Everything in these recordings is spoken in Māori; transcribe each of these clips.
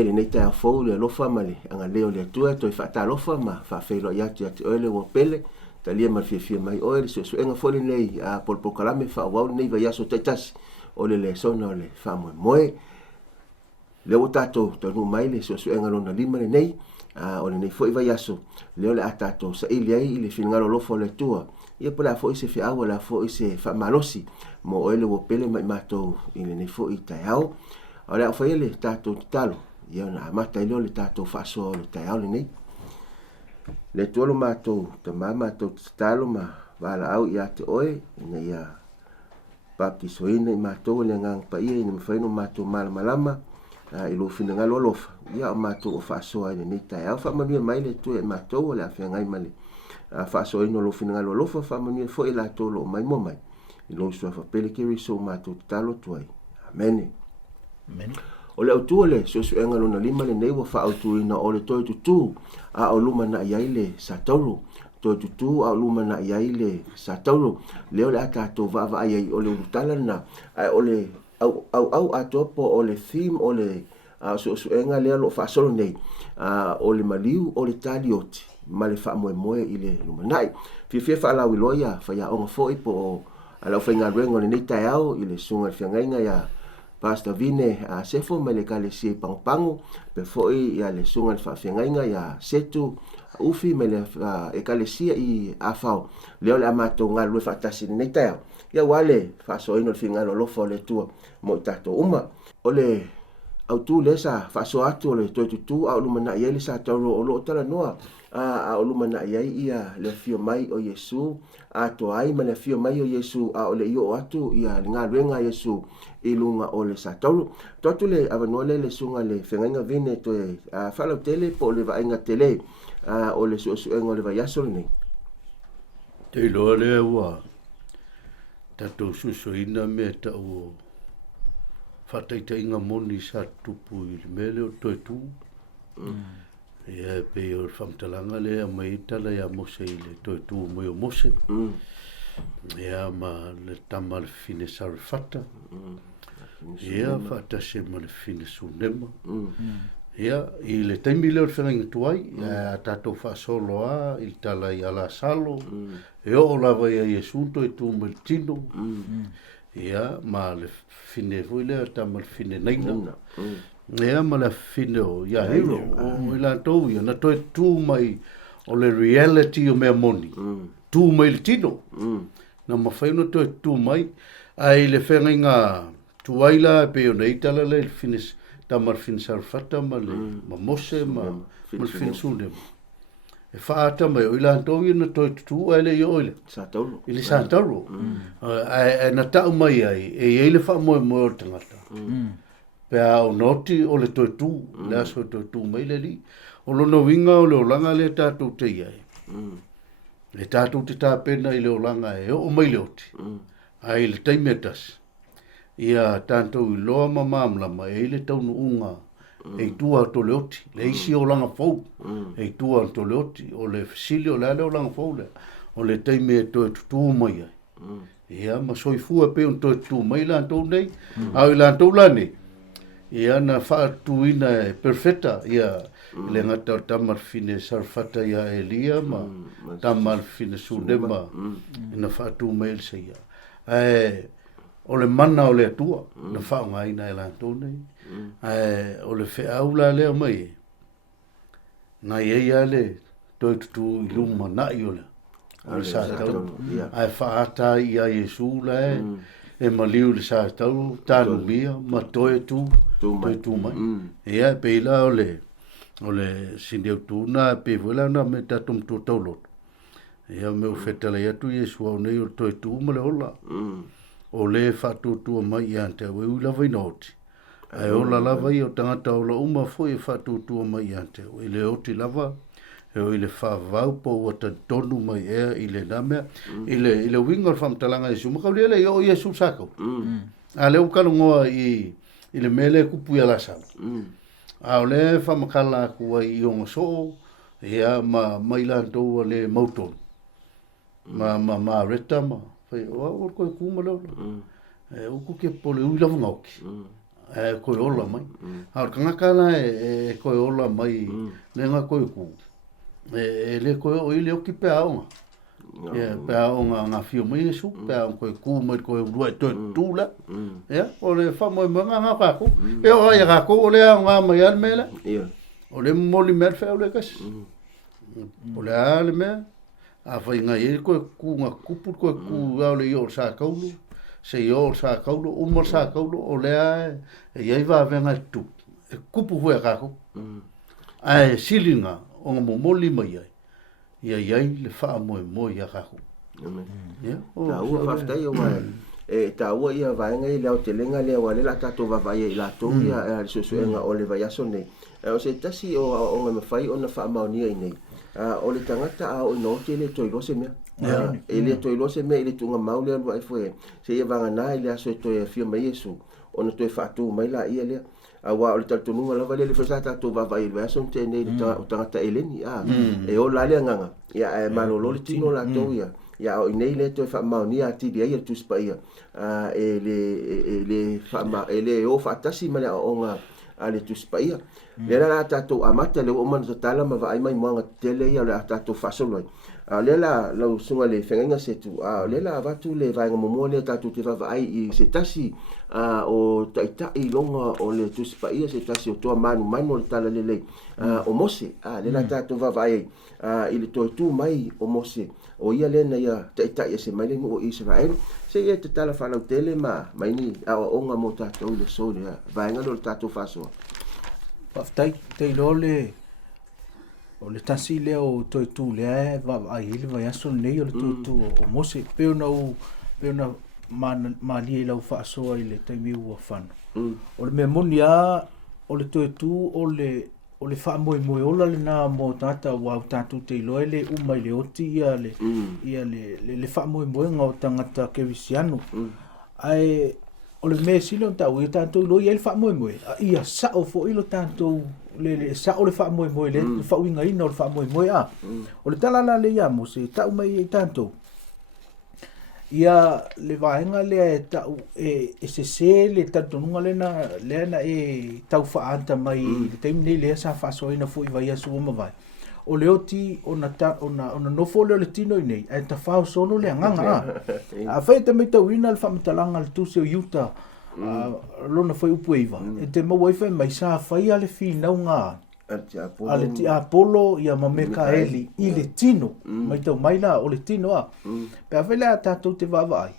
ia le nei tai fou le lofa male anga leo le tua toi fata lofa ma fa felo ya te ole wo pele talia ma fia mai oe so enga foli nei a por kalame fa wa nei va ya so tetas ole le sona ole fa moe le o tato to no mai le so enga lona lima le nei ole nei foi va ya so le ole atato sa ili ai le finga lo fo le tua ia pala foi se fia wala foi se fa malosi mo ole wo pele mai mato ile nei foi tai au ora foi le tato talo ia na mata ile le tato fa so le tai au nei le tolo mato te mama to talo ma wala au ia te oe nei ia papi soina mato le ngang pa ia ni mfaino mato malama i lo fina ngalo lofa ia mato o fa so ai nei tai au fa manu mai le tu mato le afia ngai mali fa so ino lo fina ngalo lofa fa manu fo ila tolo mai mo mai i lo so fa pele ke so mato talo tu ai amen amen o le autu le so engalo na lima le nei wa fa autu ina o le toi tutu a o luma na ia ile sa tolu toi tutu a luma na ia ile sa tolu le o le ata to va ai o le utala na o le au atopo o le theme o le so enga le lo fa solo nei o le maliu o le talioti ma le fa moe ile luma nai fi fa la wiloia fa ya o fo ipo ala fa nga rengo nei tai au ile sunga fianga ya Pastor Vine a sefo mele kale si pangpangu pe foi ia le sunga fa fengainga ya setu ufi mele e kale si i afao le ole amato nga lu fa tasi nei tai ia wale fa so ino finga lo fo le tu mo tato uma ole autu lesa fa so atu le tu au lu mana ia le sa toro o lo tala noa a o lu mana ia le fio mai o Yesu a to ai ma le fio mai o Yesu a ole io atu ia nga renga Yesu ilunga ole sa tolu totu le avanole le sunga le fenga vine to a falo tele po le va inga tele ole so engo le va yasol ni te lo le wa tato suso ina me ta o fataita inga moni sa tupu i mele o toi tu ia pe o famtalanga le a mai tala ya mose ile toi tu mo o mose ia ma le tamal fine sar fata ia fata se ma le fine sunema ia i le taimi le o whenga tuai tato fa solo a il tala i ala salo e o lava ia Yesu toi tu mo tino ia ma le fine foi le tamal fine naina ia ma le fine o ia hero o ila tou ia na toi tu mai o le reality o mea moni tu mai le tino na mawhaino toi tu mai ai le whenga tuaila pe o nei tala le finis tamar finisar fata ma le ma mose ma le finisune e whaata mai o ila tou ia na toi tu ai le i oile sa tolu ili sa tolu ai na tau mai ai e le wha moe moe o tangata pe a o noti o le toi tu le aso toi tu mai le li o lono winga o le olanga le tātou te iai le tātou te tāpena i le olanga e o mai le oti ai le taimetas ia tātou i loa mamamlama e le taunu unga e tua to le oti le isi olanga fau e tua to le oti o le fisili o le ale olanga fau le o le taime to e tutu mai ai ia ma soifua pe on to e tutu mai la tau nei au i la tau la nei ia na whaatuina e perfecta ia le ngata o tamar fine sarfata ia Elia ma tamar fine sunema ina whaatu mail se ia o le mana o le atua na whaonga ina e lantou nei o le wheaula lea mai na ia le toi tutu i luma na i ole o le sa tau ai whaata ia Yesu le e maliu le sa tau tanu mia ma toi tu mai ia peila o le sineu tuna pe vola na me tatum tu taulot ia me fetala ia tu Yesu au nei o toi tu ma le ola o le fatu tu mai ia te we ula vai noti ai ola lava i o tangata ola uma foi fatu tu mai ia te we le oti lava e o ile fa vau po wata tonu mai e ile name ile winga fam talanga Yesu ma kaule le o Yesu sako ale o kalungo i ile mele kupu ya la sala a le fa makala ku i o so ia ma ila do le moto ma reta ma fa o ko ku ma lo e o ku ke pole u la ngoki koe ola mai. Hau kangakala koe ola mai, le ngā koe ku. Le koe o ile o ki pe aonga. Pe aonga ngā fio mai esu, pe aonga koe ku mai koe urua e toi tūla. O le wha moe mga ngā kako. O ai kako, o le aonga mai al mele. O le moli mele whea o le kasi. O le ale mea. A whai ngai koe ku ngā kupu koe ku au le i o sa kaulu. Se yo sa kaulo umor sa kaulo o lea e ia va venga tu e kupu hue kako ai silinga o mo moli mai ia le fa mo ia kako ya o fa sta yo ta ua ia vaenga i leo te lenga lea wale la tato vavaia i la tō ia susuenga o le vaiaso nei o se tasi o ngā mawhai o na wha maonia i nei o le tangata a o ino te le toilose mea e le toilose mea i le tunga maule alua e fwe se ia vanga nā i le aso e toi fia mai Yesu o na toi whaatu mai la ia lea wa o le taltonunga lava le whasa tato vavai i le vaiaso te nei o tangata eleni e o la lea nganga ia e malolo le tino la tō ia ya o nei le to fa mauni a ti dia tu spaia ele o fa tasi male o nga ale tu spaia le la tato amata le o man tala ma vai mai manga tele ya la tato fa solo le la lo sunga le fenga se tu le la va tu le vai mo le tato te va vai i se tasi o taita i longa o le tu spaia se tasi o to manu manu tala le o mose le la tato va vai i le to tu mai o mose o ia lena ia taita ia se mai o Israel se ia te tala fa lau tele mai ni o nga mo tatou le sole vaenga lo tatou faso paftai te lole o le tasi le o toi tu le va ai le vai aso nei o le tu o mose pe ona mali lau faso ai le taimi ua fano o le memonia o le toi tu o le wha moe ola le nā mō tata wau tātou te iloa le umai le oti ia le wha moe ngā o tangata kewisiano. Ai, o le mea silo tau ia tātou iloa ia le wha moe. Ia sao fo ilo tātou le sao le wha moe le wha uinga ina o le wha moe a. O le talala le ia mo se tau mai i tātou. Ia le vaenga le tau e se le tatonunga le na e tau whaanta mai le taimi nei lea sa whaasoina fo i vai asu o mawai. O le oti ona nofo leo le tino i nei, e ta whao sono le anganga a whai te mei tau ina le whamatalanga le tuse o Utah lona whai upu eiva. E te maua whai mai sa whai ale fi nau ngā ale ti Apollo ia Mikaeli i le tino mai tau mai la o le tino pe a vele a tātou te vavai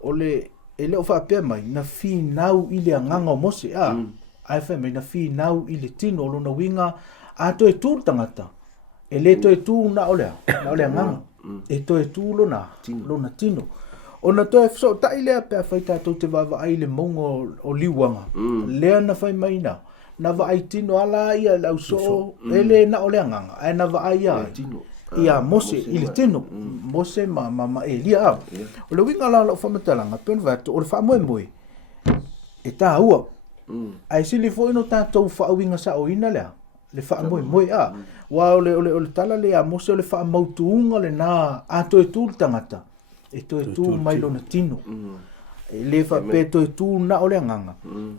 o le e leo whaapea mai na fi nau i le anganga o mose ai whai mai na fi nau i le tino o lona winga a to e tū tangata e le to e tū na o le anganga e to e tū lona tino o na to e so tai lea pe a whai tātou te vavai le mongo o liwanga lea na whai mai na va ai tino ala ia lau so ele na ole nganga ai na va ai ia mose i le tino mose ma elia o le winga la fa matalanga pen va o le fa moe e ta ua ai sili foi no tatou fa winga sa o ina le fa moe wa o le tala le a mose o le fa mautuunga le na a to e tu tangata e to e tu mai lo na tino e le fa pe to e tu na ole nganga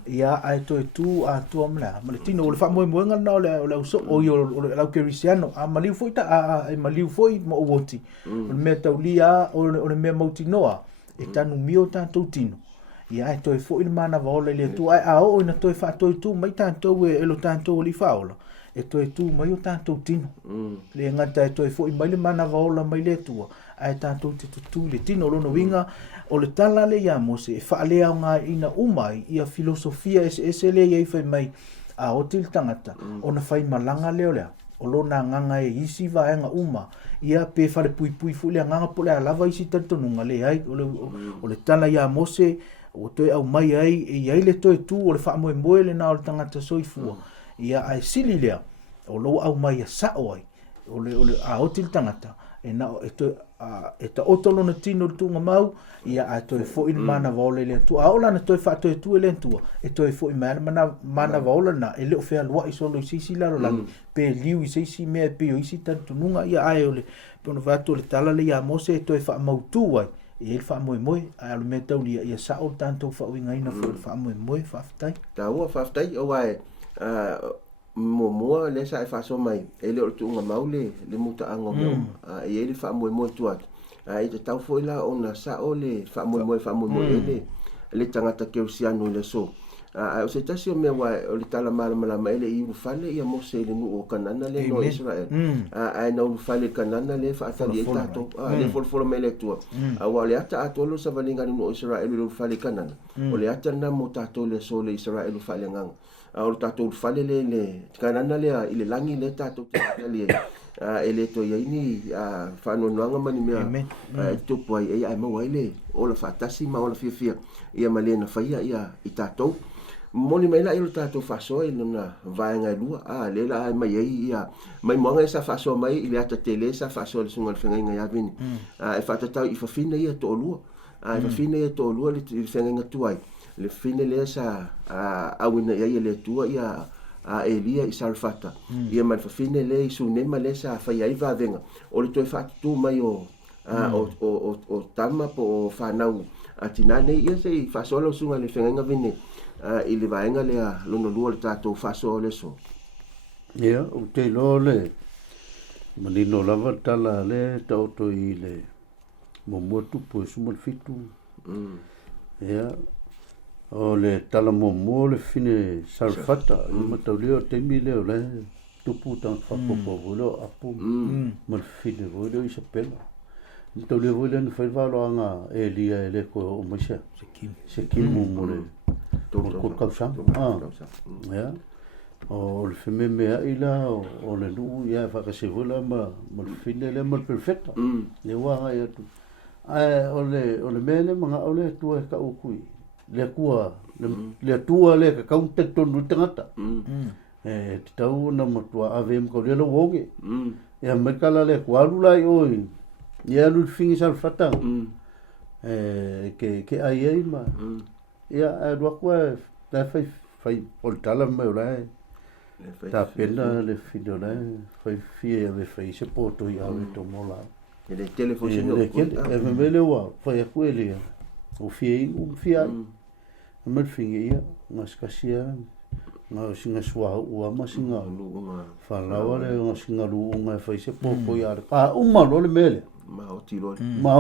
ia ai to e tu a tu amla ma le tino o le fa moe nga na ole so o yo le lau kerisiano a maliu foi ta e maliu foi mo woti o me taulia o le me mautinoa e tanu mio tanto tino ia ai to e foi le mana vola le tu ai a o ina to e fa to e tu mai tanto e lo tanto o li faola e to e tu mai o tanto tino le ngata e to e foi mai le mana vola mai le tu ai tanto tu le tino lo no winga o le tala le ia mose e whaalea ngā ina umai ia filosofia ese le iei whai mai a o til tangata o na whai malanga leo lea o lo na nganga e isi vaenga uma ia pe whare pui fu lea nganga po lea lava isi tantonunga le ai o le tala ia mose o toi au mai ai e iai le toi tu o le wha moe le na o le tangata soifua ia ai sili lea o lo au mai a sao ai o le a o til tangata e na e ta otolo na tino tunga mau ia a toi fo in mana vaole le tu a ola na toi fa toi tu le tu e toi fo in mana vaole na e le fe alwa i solo sisi la la pe liu i sisi me pe o isi tanto nunga ia ai ole pe no va to le tala le ia mose e toi fa mau tu ai e le whaamoemoe, a alu mea tau ia sa o tātou whaoingaina fo le whaamoemoe, whaafitai. Ta ua whaafitai, o wae, mua le sa e whaaso mai, e le o tuunga maule, le muta ango meo, e le whaamoemoe tuat. E te tau fo ila o na sa o le whaamoemoe, le tangata keusiano le so. O se tasi o mea wae, o le tala malama ele i urufale, ia mo se le nu o kanana le no Israel. Ai na urufale kanana le whaatali e tato, le folofolo me le tua. Wa le ata atolo sa valinga ni no Israel le urufale kanana. O le ata na mo tato le so le Israel urufale ngang. O le tato urufale le kanana le i le langi le tato te le ele to ia ini whanonoanga mani mea tupu ai ai mawai le o la whaatasi ma o la fia ia malena whaia ia i tatou. Moni mai la ilo tātou whasoa i luna vaenga lua. Lela ai mai ei ia. Mai moanga e sa whasoa mai i le ata tele sa whasoa le sunga le whengainga ia vini. E whatatau i whawhina ia to olua. I whawhina ia to olua le whengainga tuai. Le whine lea sa awina ia le tua ia Elia i Sarfata. Ia mai whawhine le i sunema le sa whai ai vavenga. O le toi whatatu mai o tama po o whanau. Tinane ia se i whasoa le sunga le whengainga vini. I le vaenga lea lono lua le tātou whaso o le so. Ia, o te lo le manino lava tala le tauto i le momua tupu e sumal fitu. Ia, o le tala momua le fine Sarfata. I mataulia o teimi leo le tupu tang whapopo volo apu. Mal fine volo i sapela. Mataulia volo ni whaivalo anga Elia e le ko o maisha. Sekim momua le. Ko kausam. Ya. O le feme mea ila o le nuu ia whakasewula ma le fine le mal perfecta. Le wanga ia tu. O le mele mga o le tua e ka ukui. Le kua, le tua le ka kauntek tonu tangata. Te tau na matua avem ko le lo woge. Ia mekala le kualula i oi. Ia lu fingi Sarfata. Ke ai ai ma. Ia e roa ta fai poltala mai ora ta pena le fino la fai fie ave fai se poto ia ave to mola le telefone no e mele wa fai aquele o fie mal fingia mas kasia nga singa swa o ma singa fa la wale nga singa lu nga fai se popo ia uma lo le mele ma o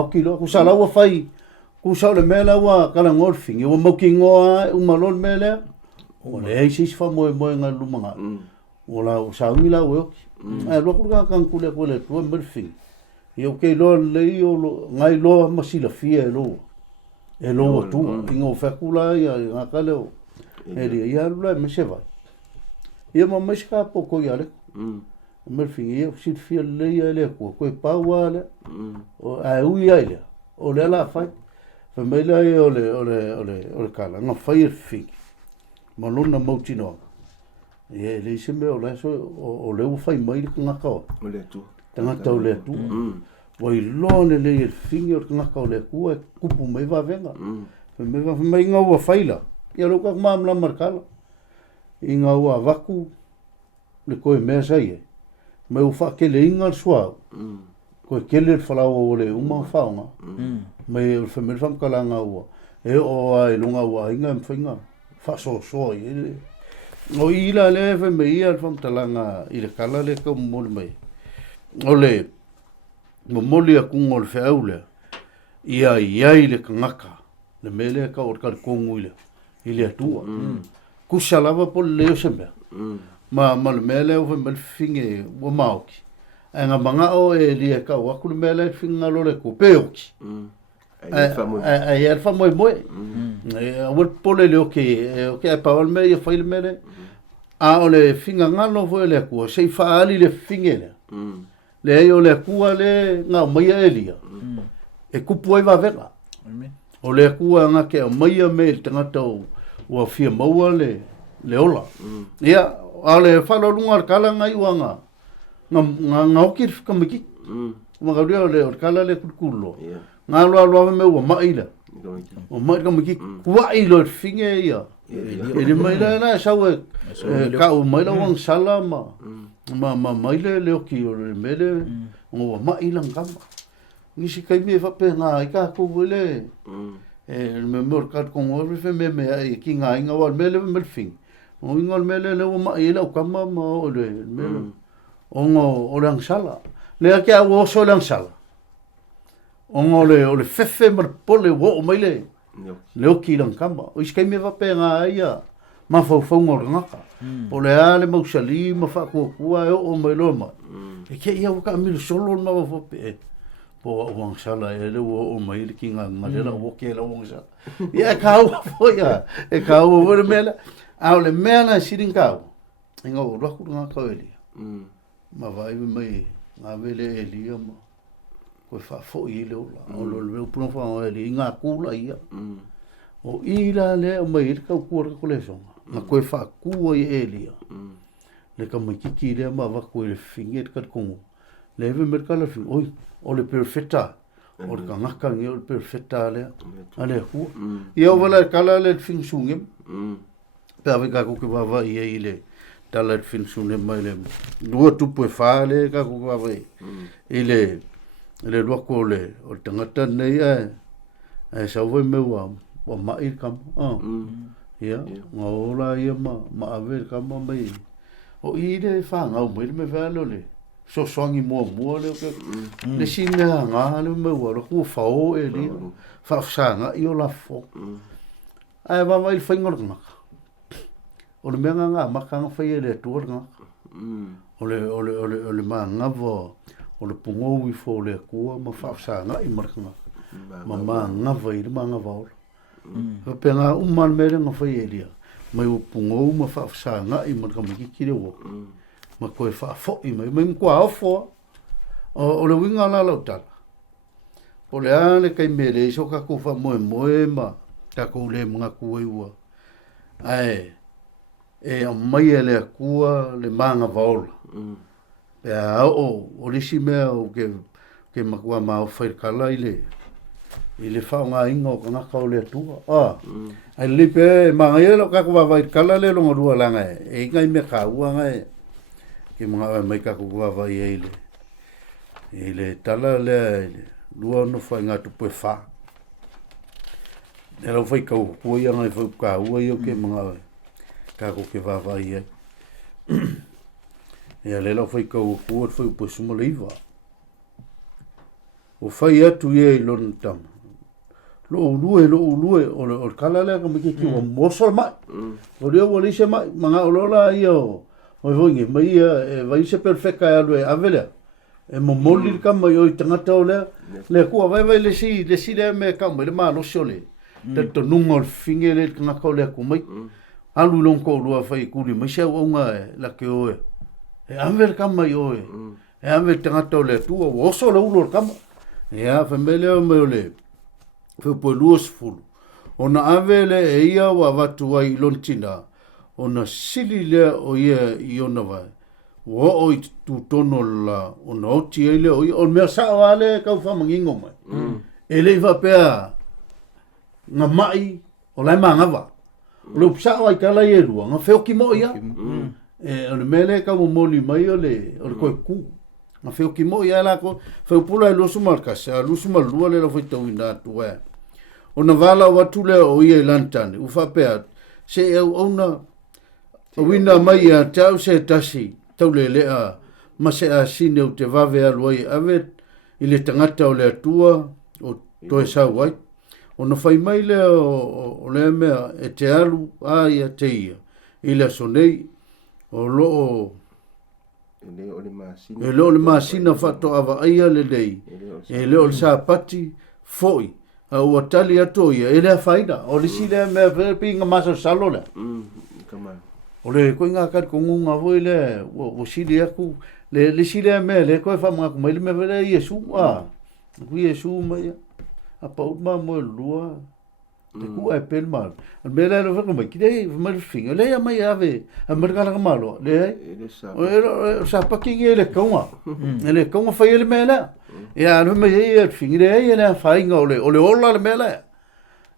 tilo ku sala wa fai ku sa le mele wa kala ngorfingi o mo kingoa uma lo le mele o le ai sis fa mo nga lumanga o la o sa wila o lo ku ka kan ku le tu merfing yo ke lo le yo ngai lo masila fie lo tu ingo fa kula ya ngakale o ele ya lo me se va ia ma mas ka poko ya le merfing yo sit fie le ya le ko pa wala o a u ya le o le la fa me la ole kala nga fire fig malona moutino e le se me ole so o le fai mai nga ka o le tu tanga tau le tu wai lo le finger nga ka le ku kupu mai va venga me va mai nga wa faila ia lo ka mamla markala inga wa vaku le ko me sai me u fa ke le inga swa ko ke le fala o le uma faunga me o famel fam kalanga o o ai lunga wa inga mfinga fa so i o ila le fe me ia fam talanga i le kala le ko mol mai o le mo moli a kungol fe aule ia le ngaka le mele ka o ka konguile ile atua ku salava po le sembe ma le mele o me finge o mauki nga manga o le ka wa ku mele finga lo le ko peoki ai fa moi o pole le okay pa o me fa il mele a o le finga ngalo vo le ku sei fa ali le fingele le o le ku le nga mai elia e ku poi va vela o le ku nga ke mai me tanga to o fia maua le ola ia a le fa lo lunga kala ngai wanga nga o kir ka miki ma ga le kala le kulo nga lo me o maila o mai ka miki wa i lo finge ia e mai la sa ka o mai la wang salama ma mai le o ki o le mele o mai la ngama ngisi kai me fa pe nga I ka ko le me mor ka ko ngor fe me ai ki nga inga wal me le me fin o ingol me le o ma I le o kama ma o le me o lang sala le ka o so lang sala o le fefe mar pole o mai le o ki lang kama o iskai me fa pe nga ia ma fo ngor ngaka o le ale mo sali ma fa ko o mai lo ma e ke ia ka mi solo ma fo pe po wang sala e le o mai ki nga le la o ke la wang sala ia ka o fo ia e ka o o le mela a le mela sirin ka inga o ro ku nga ka ele ma vai mai nga vele ele ma ko fa fo I le o lo pro fa ele nga ku la ia o ila le o mai ka ku ko le so na ko fa ku I ele le ka mai ki le ma va ko le finger ka ko le ve mer ka le fi oi o le perfetta o le ngaka ngi o le perfetta le ale ku ia wala kala le fin sungem pe ave ka ko ke va va ia ile tala le fin sungem mai le dua tu pe fa le ka ko va va ile le lo ko le o tangata nei e sa vo me wa mai kam ia ngola ia ma ave kam mai o ile fa nga o me va le so songi mo le ke le sina nga le me wa ku fa o ele fa sanga io la fo ai va mai fa ngor nga o le menga nga ma ka fa ele tu nga o le ma nga vo o le pungo I fo le ku ma fa sanga I mar nga ma nga va I ma nga va o pe nga man me nga fa ele mai o pungo ma fa sanga I mar ka mi ki le wo ma koe fa fo I mai kwa fo o le winga la lauta o le ale kai mere so ka ko fa mo ma ta ko le mga ku ua ai e mai ele ku le manga vol pe o le si me o ke makua ma o fa kala ile fa nga ingo ka ka le tu ai le pe ma ele ka ko va kala le lo ngua la nga e ngai me ka ua nga ki mga mai ka kua vai ele tala le lua no fa nga tu pe fa era foi ka o ia nga foi ka o ia ke mga ka ko ke va vai e le lo foi ka o foi po sumo leiva o fai atu ye lon tam lo lue o kala le ka me ki o moso mai o le o le se mai manga o la io o vonge mai vai se perfecta alwe avela e mo molli ka mai o tangata o le ku vai le si le me ka mai le ma lo sole te to nungol fingele ka ko le ku mai alu long ko lo fai ku li mai se o nga la ke o e aver ka mai o e aver tangata o le tu o so lo ulo ka ya famele o me le fe po luos fulu ona avele e ia wa watu ai lontina ona sili le o ia I ona vai wo o I tu tono la ona oti ele o o me sa wale ka fa mangingo mai ele va pea nga mai o lai manga va lo sa wa ka la yelu nga fe o ki mo ia e o mele ka mo moli mai o le ko ku nga fe o ki mo ia la ko fe pula lo sumarka sa lo sumar lu le lo foi to ina tu e ona vala watu le o ia lantane u fa pea se e ona o wina mai a tau se tasi tau le ma se a sine o te vave aluai ave I le tangata o le atua o toe sa wai o na fai mai le o le mea e te alu a ia te ia I le sonei o lo e lo le masina fato ava aia le lei e le o le sa pati foi a ua tali ato ia e le faida o le si le mea pinga masa salo le o le ko nga ka ko nga voi le o sili aku le sili me le ko fa ma ko mai me vele Yesu ku Yesu mai a pa ma mo lua te ku e pel mal me le lo ko mai kide ma le finga le mai ave a merga la malo le o sa pa ki le ko ele ko fa ele me la e a no me e finga le ele fa inga o le ola le me la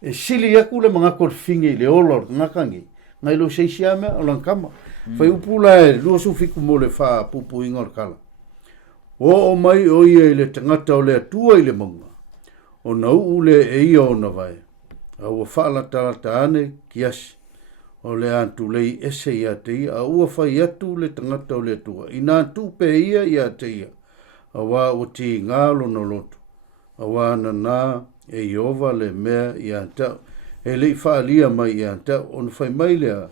e sili aku le manga ko finga le ola nga kangi ngai lo se siame o lan kama fai upula e lo su fiku mo le fa pupu ingor kala O mai o ia i le tangata o le atua i le maunga. O na ule e ia o na vai. A ua whaalatala ane ki asi. O le antu lei ese ia te ia. A ua whai atu le tangata o le atua. I nā tupe ia te ia. A wā o ti ngālo no lotu. A wā na nā e iova le mea i anta. E lei whaalia mai i anta. O na whai mai lea.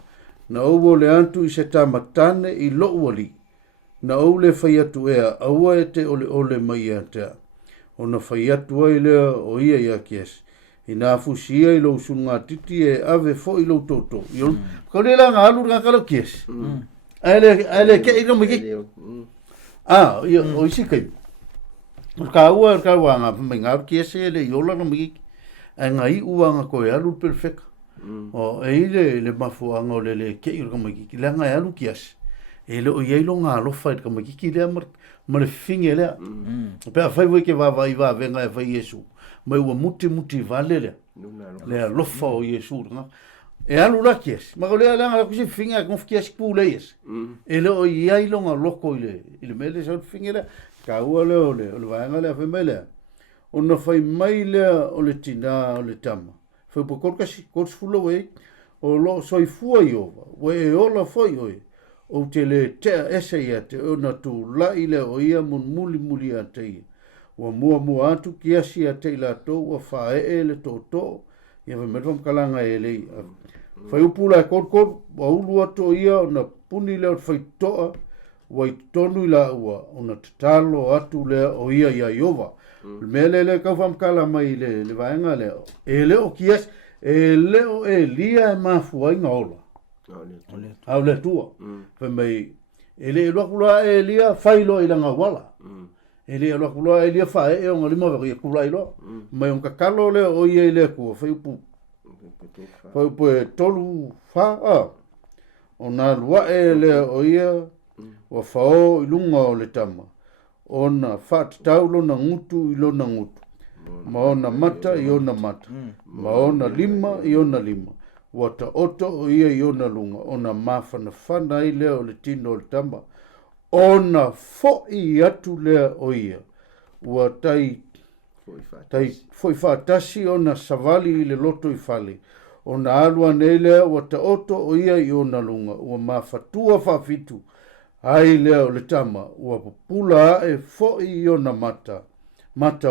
Na owo le antu i se tamatane i loo ali. Na au le whai atu ea. Aua e te ole mai i anta. O na whai atu ai lea o ia ia kies. I nā fusia i lau sunga titi e ave fo i lau toto. Kau le la ngā alu ngā kalau kies. Aile ke ika miki. O isi kai. Ka ua ngā pamai ngā kies e le iola na miki. A ngā i ua ngā koe alu perfeka. O e le mafuanga o le ke ika miki. Le ngā alu kies. E le o ielo ngā lofa i ka miki ki lea ma le finge lea. Pea whai wai ke wawai wa venga e whai Yesu. Mai ua muti vale lea. Lea lofa o Yesu. E alu la kies. Mako lea langa kusi finga kong kies pu le yes. E le o ielo ngā loko i le mele sa finge lea. Ka ua lea o le vaenga lea whai mai lea. O na whai mai lea o le tina o le tama. Whai po korkasi, korsfula wei. O lo soifua i ova. Wei e ola foi oi. O te le tea ese ia te o na tu lai le o ia mun muli a te ia. Wa mua atu ki asi a te ila tō, wa whae e le tō tō. Ia wa metwam kalanga e lei. Whai upula e kor, wa ulu ato ia o na puni leo whai toa, wa i tonu ila ua, o na tatalo atu lea o ia ia iova. Mele le kau whamkala mai le vaenga leo. E leo ki asi, e leo e lia e mafua inga ola. Au le tua. Whai mai, e le loa kula e lia whailo i langa wala. E le loa kula e lia whae e o ngā lima waki e kula i loa. Mai on kakalo le o ia i le kua. Whai upu e tolu wha. O nā lua e le o ia wa whao i lunga o le tama. O na whatatau lo na ngutu i lo na ngutu. Ma o na mata i o na mata. Ma o na lima i o na lima. Wa ta oto o ia i ona lunga, o na mawhana whana i lea o le tino o le tama, o na fo i atu lea o ia, wa tai foi whaatasi o na savali i le loto i whale, o na alua nei lea wa ta oto o ia i ona lunga, wa mawhatua whawhitu, ai lea o le tama, wa pupula e fo i ona mata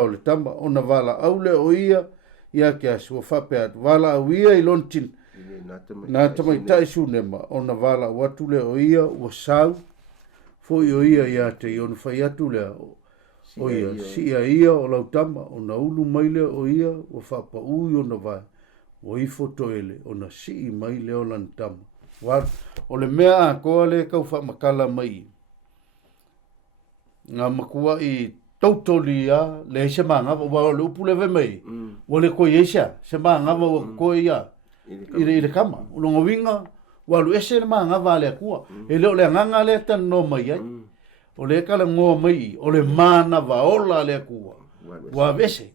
o le tama, o na wala au lea o ia ke asu, wa whapeat, wala au ia i lontin, nā tamai taisu nema, o na wala watu lea o ia, ua sau, fo i o ia te i ona whai atu lea o ia, si ia o lau tama, o na ulu mai lea o ia, ua whapa ui o na vai, o i fotoele, o na si i mai lea o lan tama. O le mea a koa le kau whamakala mai, ngā makua i tautoli ia, le se maangawa, wa le upu lewe mai, wa le koe eisa, se maangawa wa koe ia, i le kama, ulonga winga, walu ese le maangawa le kua, e leo le nganga le tan no mai ai, o le kala ngoa mai, o le mana wa ola le kua, wa vese,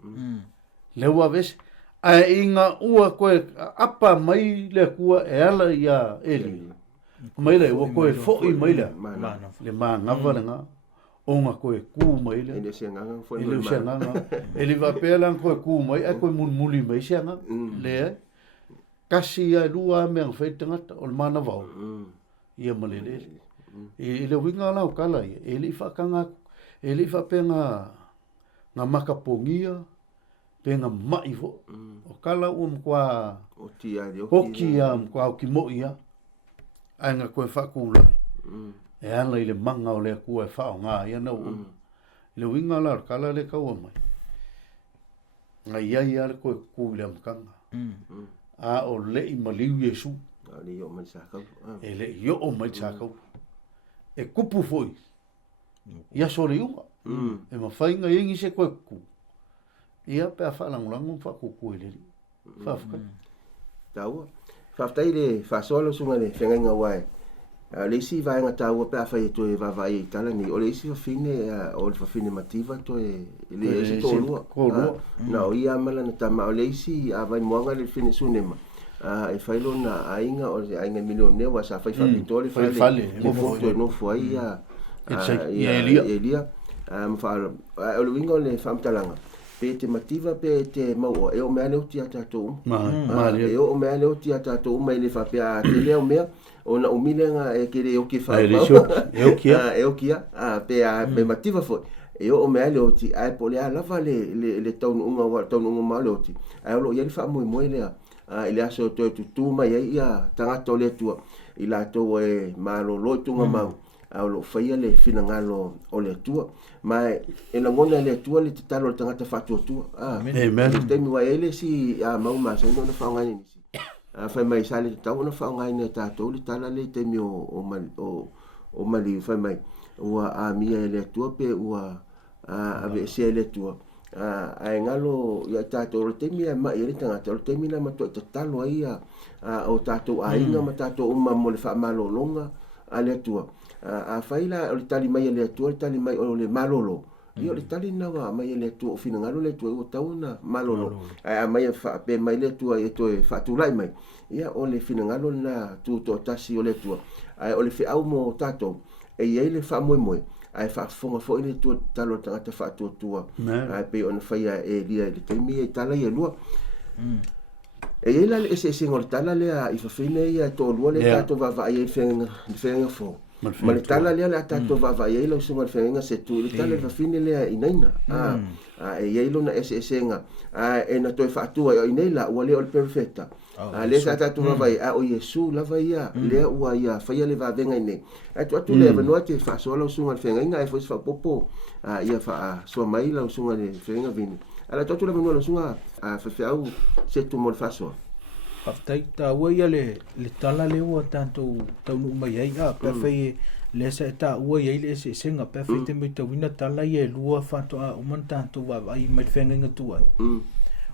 le wa vese, a inga ua koe apa mai le kua e ala ia eli, mai le ua koe fo i mai le maangawa le nga, o ngā koe kū mai le. Ele se nganga. Ele va pēla koe kū mai, e koe muli mai se nganga. Le kasi a lua mea ngā whaitangata, o le mana vau. Ia malele. Ele winga lau kala ia. Ele i whakanga, ele i whapea ngā makapongia, pe ngā mai fo. O kala ua mkwa hoki a mkwa au ki mo ia. Ai ngā koe whakūlai. E ana i le manga o le kua e whao ngā ia nau. Le winga la kala le kaua mai. Ngā iai ale koe kū le amkanga. A o le i maliu Yesu. E le i o mai tākau. E kupu foi. Ia so le iunga. E mawhainga ingi se koe kū. Ia pēa whalangulangu whakuku i le li. Whawhaka. Taua. Whaftai le whasolo sunga le whengainga wae. Le isi vai nga taua pe afai to e vavai i tala ni o le isi fine o le fine mativa to e le isi to lua na o ia mala na tama o le isi avai moanga le fine sunema e failo na ainga o le ainga milione wa sa fai fai to le fai mo foto no foi ia Elia mfa o le winga le famtalanga pe te mativa pe te mau e o mea leo tia tātou e o mea leo tia tātou mai le whapea te leo mea o na umilenga e kere o ki whapau e o kia pe mativa foi e o mea leo ti ai po lea lava le taunu unga maa leo ti ai olo iari wha moe lea i le aso toi tutu mai ia tangata o le tua i la tau e malo loi tunga mau au lo faia le fina ngalo o le tua mai e la ngona le tua le talo le tangata fatu tua amen te mi wa ele si mau ma so no fa ngani si fa mai sale tau no fa ngani ta to le tala le te mi o mali fa mai wa a mi le tua pe wa a ve se le tua ai ngalo ya ta to le te mi ma ile tangata le te mi na ma to talo ai o ta to ai na ma ta to ma mo le fa malo longa ale tua a faila o le tali mai le tua le tali mai o le malolo io le tali na wa mai le tua o fina ngalo le tua o tauna malolo a mai fa pe mai le tua e to fa tu lai mai ia o le fina ngalo na tu to tasi o le tua ai o le fe au mo tato e ia le fa mo ai fa fonga fo le tua talo tanga fa tu tua ai pe on fa ia e dia le temi e tala ia lua e ia le se ngol tala le i fa fine ia to lua le tato va va ia fenga fo ma le tala lea le atato vavai ai lau sunga le whenga se tu le tala le fine lea inaina e iei lona esenga e na toi whaatua i nei la ua lea o le perfecta le sa atato vavai o Iesu lava ia lea ua ia whaia le vavenga i nei atu atu lea vanua te whaasoa lau sunga le whenga inga e fwis whapopo ia whaasoa mai lau sunga le whenga vini ala totu le vanua lau sunga whawhiau se tu mo le whaasoa Aftai ta ua ia le tala le ua tātou taunu mai ai pewhai le sa ta ua ia le se senga pewhai te mai tawina tala ia lua whatoa uman tātou wai mai whenga tua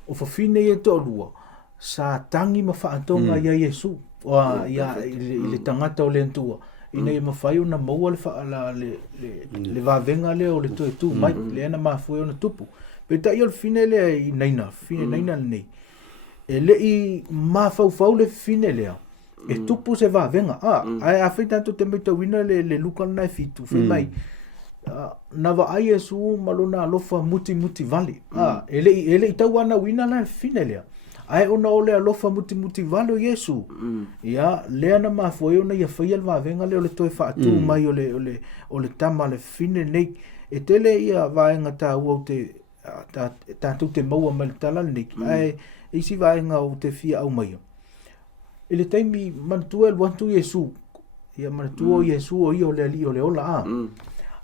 o whawhine ia to lua sa tangi ma whaatonga ia Iesu ia le tangata o le antua ina ia mawhai o na maua le wavenga le o le toe tu mai le ana mawhai o na tupu pe ta ia le fine le i naina le nei e le i mafau le fine lea e tupu se vavenga ai a fai tanto te mai tawina le luka na fitu fai mai na va ai Iesu malona alofa muti vale e le i tau ana wina na fine lea ai ona ole alofa muti vale o Iesu ia lea na mafoi ona ia fai al vavenga le o le toe faatu mai o le tama le fine nei e tele ia vaenga ta ua te tātou te maua mai le tala nei ai isi vaenga o te fia au mai. E le taimi manatua e luantu Iesu. Ia manatua o Iesu o ia o le ali o le ola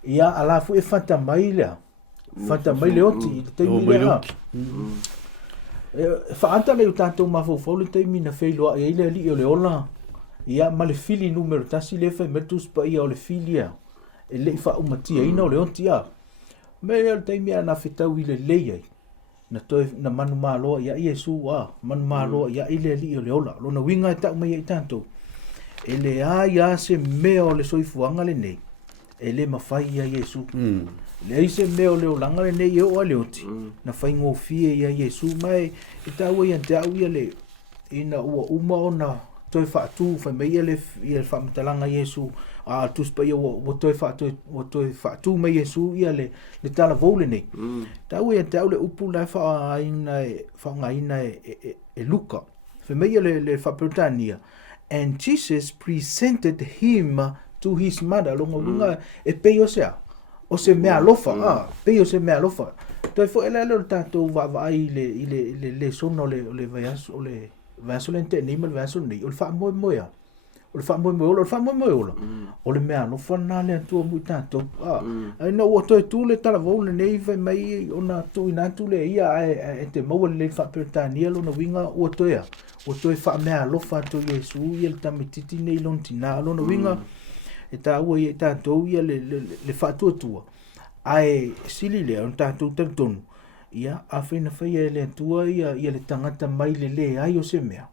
ia alafu e fanta mai lea. Fanta mai le oti. Le taimi lea Whaanta leo tātou mawhau le taimi na whailoa ia le ali o le ola. Ia ma le fili numero tasi le whai metus pa ia o le fili a. E le i wha umatia ina o le oti a. Mea le taimi a na whetau i le leiai. Na toi na manu malo ia Iesu manu malo ia ile li o le ola lona winga e tau mai tanto ele ia se mea o le soifuanga le nei ele mafai ia Iesu le ai se mea o le olanga le nei o le oti na fai ngofie ia Iesu mai e tau ia tau ia le ina ua uma ona toi faatu fai mai le ia whamatalanga Iesu tuspa ia o toi faatu mai Iesu ia le tala voule nei tau ia tau le upu lai whainga e luka fai mai le whapirutania and Jesus presented him to his mother longa lunga e peo sea o se mea lofa peo se mea lofa toi fo ele le tātou vai le sono le vaiaso o le vaiaso le te nei mal vaiaso nei o le wha moe o le wha moe ola o le mea lofa na le atua mui tātou ai na ua toi tū le tala vau le nei vai mai o na tū ina tū le ia e te maua le wha peretania lo na winga ua toi wha mea lofa to Iesu ia le tamititi nei lon tina lo na winga e tā ua ia tātou ia le wha tua ai sili le on tātou tonu ia a whaina whaia le atua ia le tangata mai le ai o se mea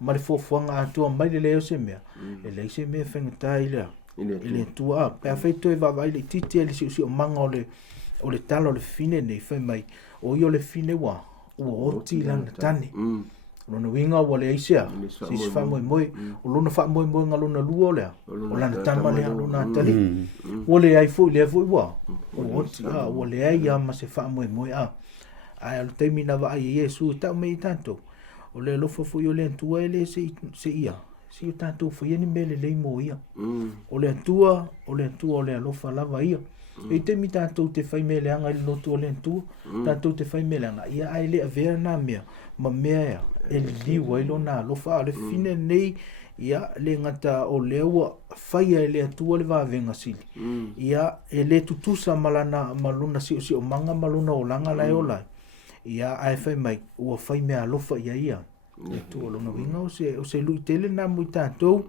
ma le fofuanga atua mai le o se mea e le se mea whangata i lea i le atua pe a whai toi vavai le titi e le si o manga o le talo o le fine nei whai mai o i o le fine ua oti lana tane lona winga ua le aisea si wha moe o lona wha moe nga lona lua o lea o lana tama lea lona atali o le ai fo i lea fo i ua oti ua lea ia ma se fa'amoemoe ae o le taimi na va'a ia Iesu ta'u mai i tatou o le alofa fo'i o le atua e le se ia si o tatou faia ni mele lei mo ia o le atua o le alofa lava ia e taimi tatou te fai meleanga i le lotu o le atua tatou te fai meleanga ia ai le avea na mea ma mea e liwa i lona alofa o le fine nei ia le ngata o le ua faia e le atua le vavenga sili ia e le tutusa malana maluna si o manga maluna o langa lai o lai ia ai fai mai ua fai mea alofa ia e tu lona winga o se lui tele na mui tatou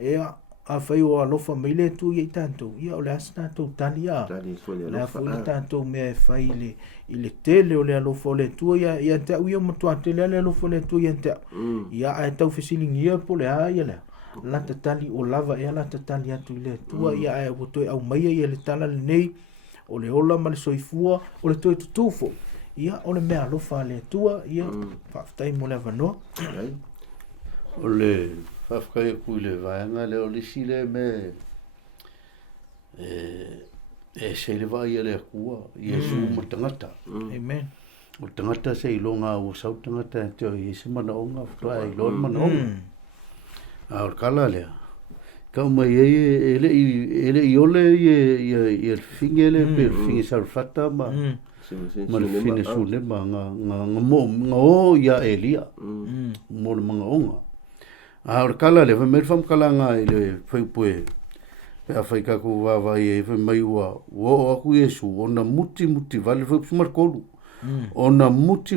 ia a fai o alofa mai le tu ia tatou ia o le asa tatou tali le a fai tatou mea e fai i le tele o le alofa o le tu ia te uia matua tele le alofa o le tu ia te ia ai tau fesilingia po le a ia le la tatali o lava ia la tatali atu i le tu ia ai o toi au mai ia le tala le nei o le ola ma le soifua o le toi tutufo ia o le mea alofa le tua ia whaftai mo le wanoa o le whafkai kui le vaenga le o lisi le me se le vai le akua Iesu ma tangata amen o tangata se ilonga o sau tangata te o Iesu mana onga whai ilon mana onga a o kala lea kau mai ele i ole i finge le pe finge salfata ma ma le fine sune ma nga o ia elia mo le manga onga a o kala le fa mer fam kala nga ile fai pue pe a fai ka ku va va e fa mai wa o aku Iesu ona muti vale fa smar kolu ona muti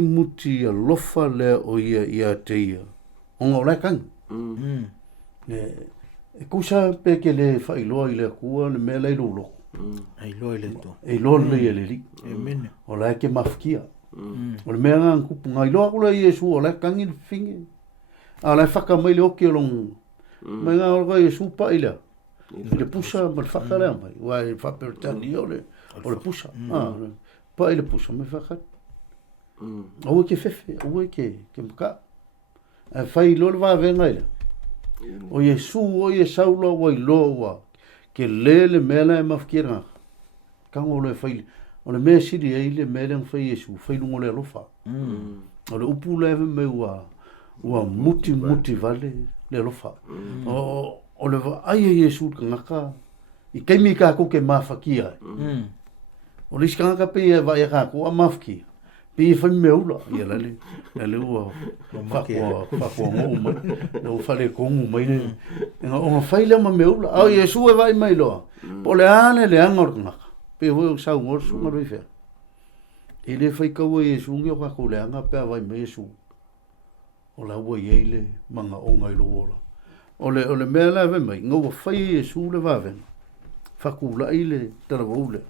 a lofa le o ia te ia onga ola kan e kusa pe ke le fai loa ile kua le mela i lolo ai loa le to e lo le ele li amen o la ke mafkia o le mea ngan kupu ngai loa kula Iesu o la kangi finge a la whaka mai le oki o long mai ngā orga Iesu pa ila i le pusa ma le whaka lea mai wa e whapertani o le pusa pa i le pusa mai whaka o ke fefe o ke mka a whai lo le wawenga ila o Iesu o Iesaula wa i loa ke lele mela e mafkira kango le fai o le mea siri e le mele fai Iesu fai lungo le alofa o le upu leve me ua muti vale le alofa o le ai Iesu ngaka i kaimi ka ko ke mafakia o le skanga pe e vai ka ko mafki pe fai meula ia le ua fakwa mo no fale ko mo mai o fai le ma meula au Iesu e vai mai lo po le ane le angor ngaka pe ho sa ngor su ngor fe ele fai ka o Iesu ngio ka ko le anga pe vai mai Iesu o la wo ile manga o ngai lo o le mela ve mai ngo fai Iesu le va ven fakula ile tara vole